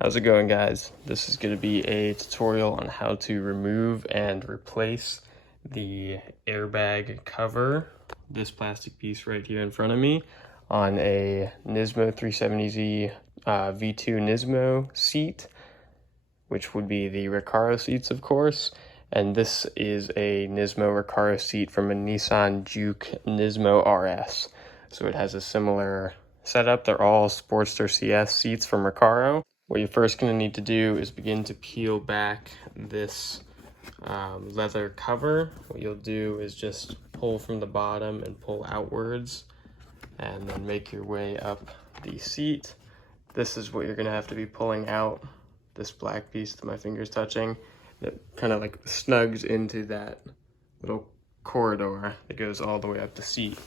How's it going, guys? This is going to be a tutorial on how to remove and replace the airbag cover, this plastic piece right here in front of me, on a Nismo 370z V2 Nismo seat, which would be the Recaro seats, of course. And this is a Nismo Recaro seat from a Nissan Juke Nismo RS. So it has a similar setup. They're all Sportster CS seats from Recaro. What you're first going to need to do is begin to peel back this leather cover. What you'll do is just pull from the bottom and pull outwards, and then make your way up the seat. This is what you're going to have to be pulling out, this black piece that my finger's touching, that kind of like snugs into that little corridor that goes all the way up the seat.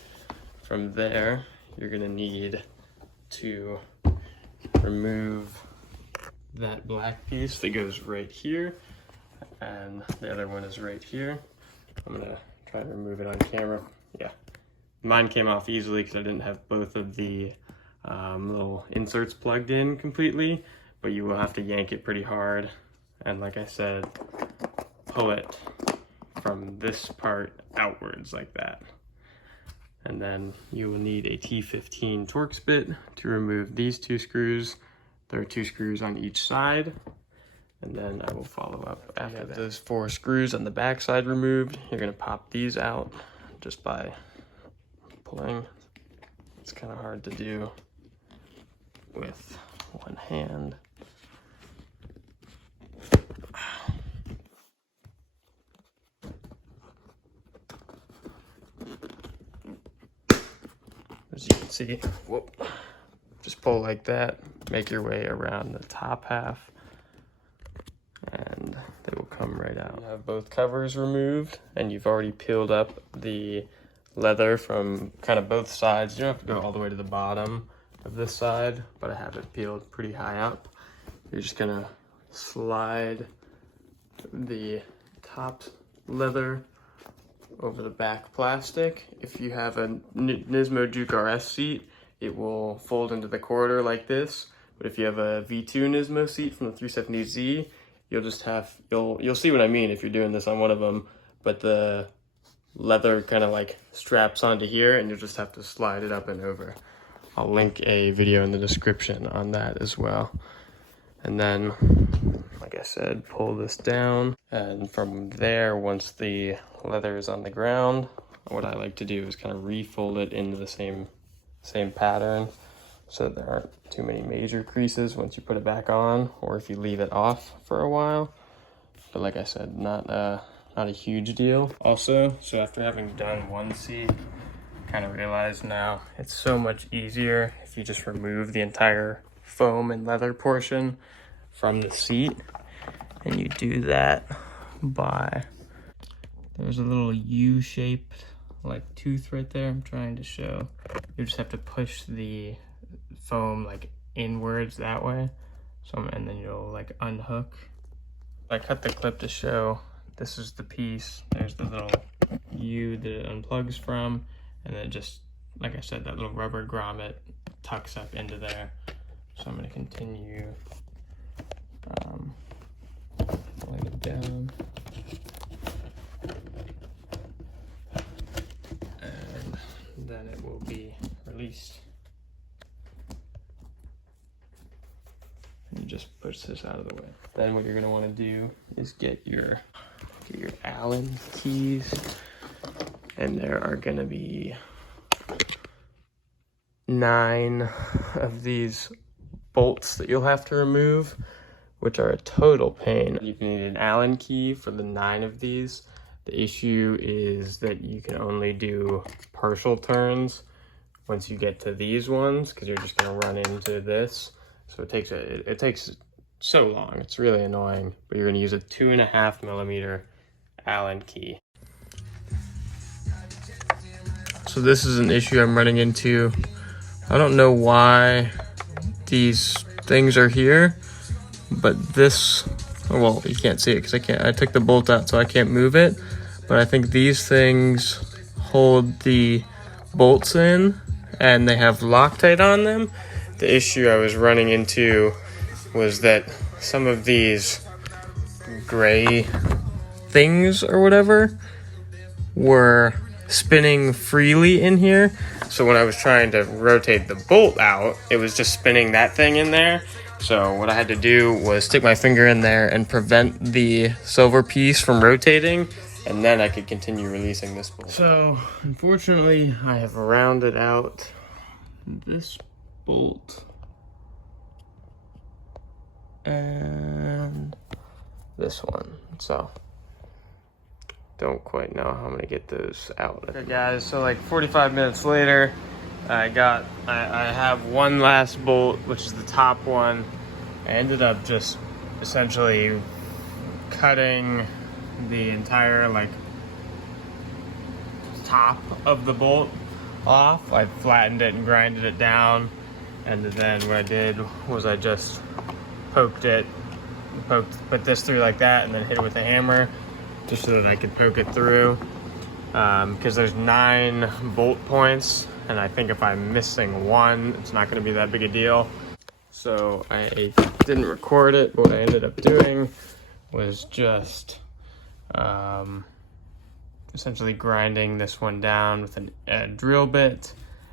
From there, you're going to need to remove that black piece that goes right here, and the other one is right here. I'm gonna try to remove it on camera. Yeah, mine came off easily because I didn't have both of the little inserts plugged in completely, but you will have to yank it pretty hard, and like I said, pull it from this part outwards like that. And then you will need a T15 Torx bit to remove these two screws. There are two screws on each side, and then I will follow up after that. Those four screws on the back side removed, you're gonna pop these out just by pulling. It's kind of hard to do with one hand. As you can see, whoop. Just pull like that, make your way around the top half, and they will come right out. You have both covers removed, and you've already peeled up the leather from kind of both sides. You don't have to go all the way to the bottom of this side, but I have it peeled pretty high up. You're just gonna slide the top leather over the back plastic. If you have a Nismo Juke RS seat, it will fold into the corridor like this. But if you have a V2 Nismo seat from the 370z, you'll just have, you'll see what I mean if you're doing this on one of them, but the leather kind of like straps onto here, and you'll just have to slide it up and over. I'll link a video in the description on that as well. And then, like I said, pull this down, and from there, once the leather is on the ground, what I like to do is kind of refold it into the same pattern, so there aren't too many major creases once you put it back on, or if you leave it off for a while. But like I said, not a huge deal. Also, so after having done one seat, I kind of realized now it's so much easier if you just remove the entire foam and leather portion from the seat, and you do that by, there's a little U-shaped like tooth right there I'm trying to show. You just have to push the foam like inwards that way, so, and then you'll like unhook. I cut the clip to show this is the piece, there's the little U that it unplugs from, and then just, like I said, that little rubber grommet tucks up into there. So I'm going to continue pulling it down. Then it will be released. And you just push this out of the way. Then what you're going to want to do is get your Allen keys, and there are going to be 9 of these bolts that you'll have to remove, which are a total pain. You need an Allen key for the 9 of these. The issue is that you can only do partial turns once you get to these ones, because you're just going to run into this. So it takes so long. It's really annoying. But you're going to use a 2.5mm Allen key. So this is an issue I'm running into. I don't know why these things are here, but this, well, you can't see it because I took the bolt out, so I can't move it. But I think these things hold the bolts in, and they have Loctite on them. The issue I was running into was that some of these gray things or whatever were spinning freely in here. So when I was trying to rotate the bolt out, it was just spinning that thing in there. So what I had to do was stick my finger in there and prevent the silver piece from rotating, and then I could continue releasing this bolt. So unfortunately, I have rounded out this bolt and this one. So don't quite know how I'm gonna get those out. Okay guys, so like 45 minutes later, I have one last bolt, which is the top one. I ended up just essentially cutting the entire like top of the bolt off. I flattened it and grinded it down, and then what I did was I just put this through like that, and then hit it with a hammer just so that I could poke it through, because there's 9 bolt points, and I think if I'm missing one, it's not going to be that big a deal. So I didn't record it, but what I ended up doing was just essentially grinding this one down with a drill bit,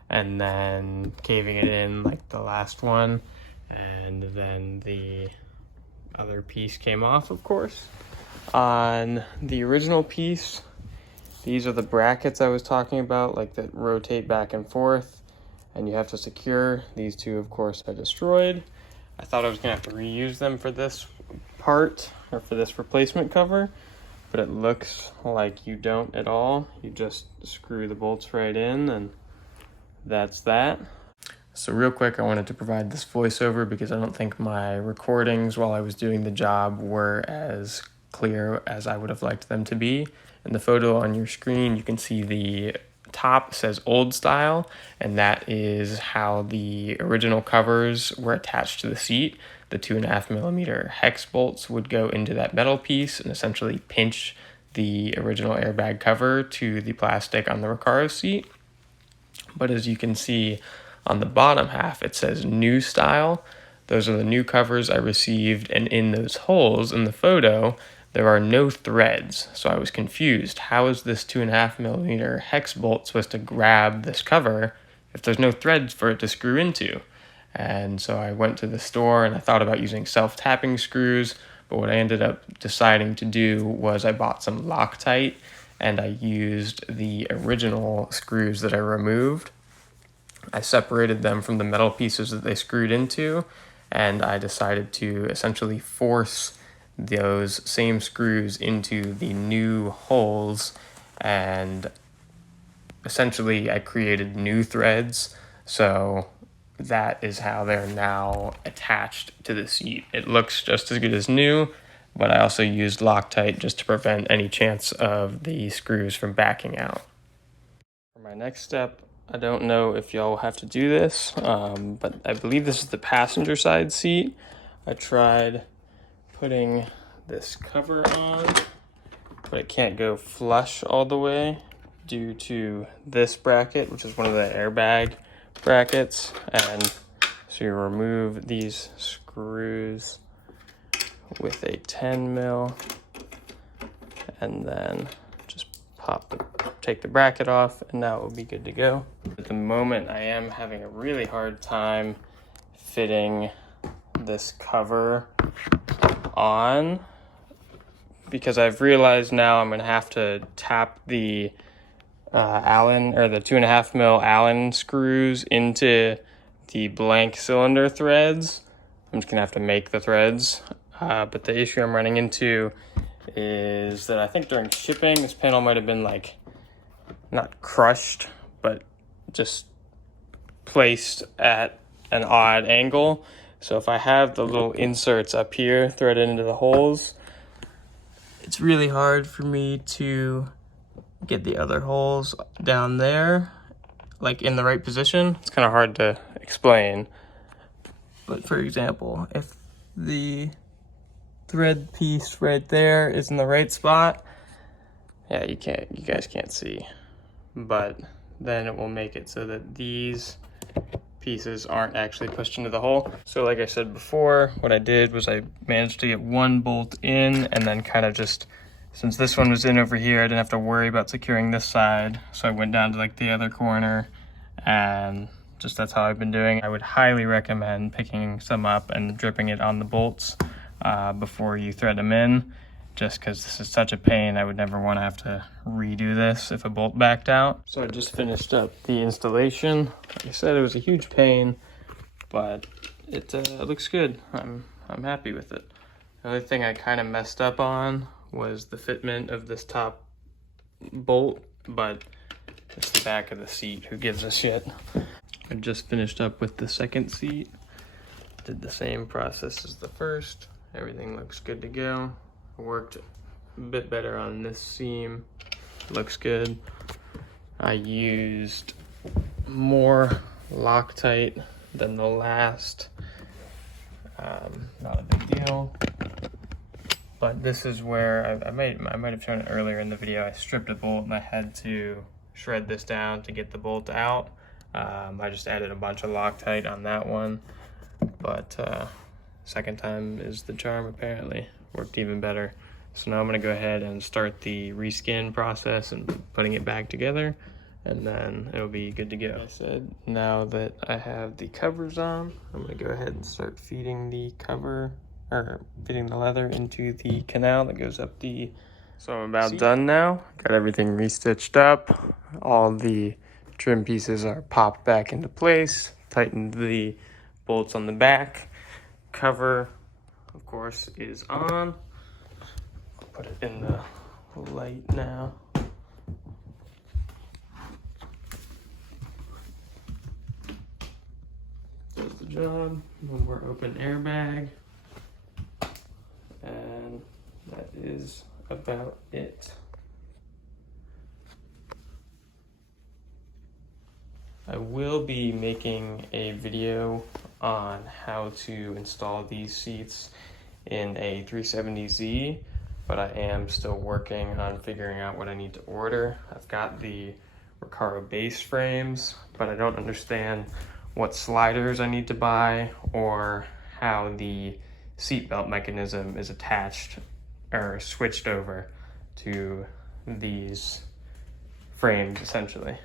and then caving it in like the last one, and then the other piece came off, of course. On the original piece, these are the brackets I was talking about, like that rotate back and forth, and you have to secure. These two, of course, I destroyed. I thought I was gonna have to reuse them for this part, or for this replacement cover, but it looks like you don't at all. You just screw the bolts right in, and that's that. So real quick, I wanted to provide this voiceover because I don't think my recordings while I was doing the job were as clear as I would have liked them to be. In the photo on your screen, you can see the top says old style, and that is how the original covers were attached to the seat. The 2.5mm hex bolts would go into that metal piece and essentially pinch the original airbag cover to the plastic on the Recaro seat. But as you can see on the bottom half, it says new style. Those are the new covers I received, and in those holes in the photo, there are no threads. So I was confused. How is this 2.5mm hex bolt supposed to grab this cover if there's no threads for it to screw into? And so I went to the store and I thought about using self-tapping screws, but what I ended up deciding to do was I bought some Loctite, and I used the original screws that I removed. I separated them from the metal pieces that they screwed into, and I decided to essentially force those same screws into the new holes, and essentially I created new threads. So that is how they're now attached to the seat. It looks just as good as new, but I also used Loctite just to prevent any chance of the screws from backing out. For my next step, I don't know if y'all have to do this, but I believe this is the passenger side seat. I tried putting this cover on, but it can't go flush all the way due to this bracket, which is one of the airbag brackets. And so you remove these screws with a 10mm, and then just take the bracket off, and now it will be good to go. At the moment, I am having a really hard time fitting this cover on, because I've realized now I'm gonna have to tap the Allen, or the 2.5mm Allen screws into the blank cylinder threads. I'm just gonna have to make the threads, but the issue I'm running into is that I think during shipping, this panel might have been like, not crushed, but just placed at an odd angle. So if I have the little inserts up here threaded into the holes, it's really hard for me to get the other holes down there, like in the right position. It's kind of hard to explain. But for example, if the thread piece right there is in the right spot, yeah, you guys can't see, but then it will make it so that these pieces aren't actually pushed into the hole. So like I said before, what I did was I managed to get one bolt in, and then kind of just, since this one was in over here, I didn't have to worry about securing this side. So I went down to like the other corner, and just that's how I've been doing. I would highly recommend picking some up and dripping it on the bolts before you thread them in, just because this is such a pain. I would never want to have to redo this if a bolt backed out. So I just finished up the installation. Like I said, it was a huge pain, but it looks good. I'm happy with it. The only thing I kind of messed up on was the fitment of this top bolt, but it's the back of the seat. Who gives a shit? I just finished up with the second seat. Did the same process as the first. Everything looks good to go. Worked a bit better on this seam. Looks good. I used more Loctite than the last. Not a big deal. But this is where I might have shown it earlier in the video. I stripped a bolt and I had to shred this down to get the bolt out. I just added a bunch of Loctite on that one, but second time is the charm apparently. Worked even better. So now I'm gonna go ahead and start the reskin process and putting it back together, and then it'll be good to go. Like I said, now that I have the covers on, I'm gonna go ahead and start feeding the cover, or feeding the leather into the canal that goes up the So I'm about done now. Got everything restitched up. All the trim pieces are popped back into place. Tightened the bolts on the back. Cover, of course, is on. I'll put it in the light now. Does the job. One more open airbag. And that is about it. I will be making a video on how to install these seats in a 370Z, but I am still working on figuring out what I need to order. I've got the Recaro base frames, but I don't understand what sliders I need to buy or how the seatbelt mechanism is attached or switched over to these frames essentially.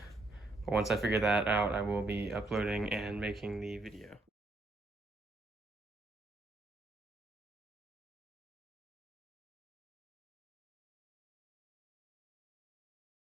But once I figure that out, I will be uploading and making the video.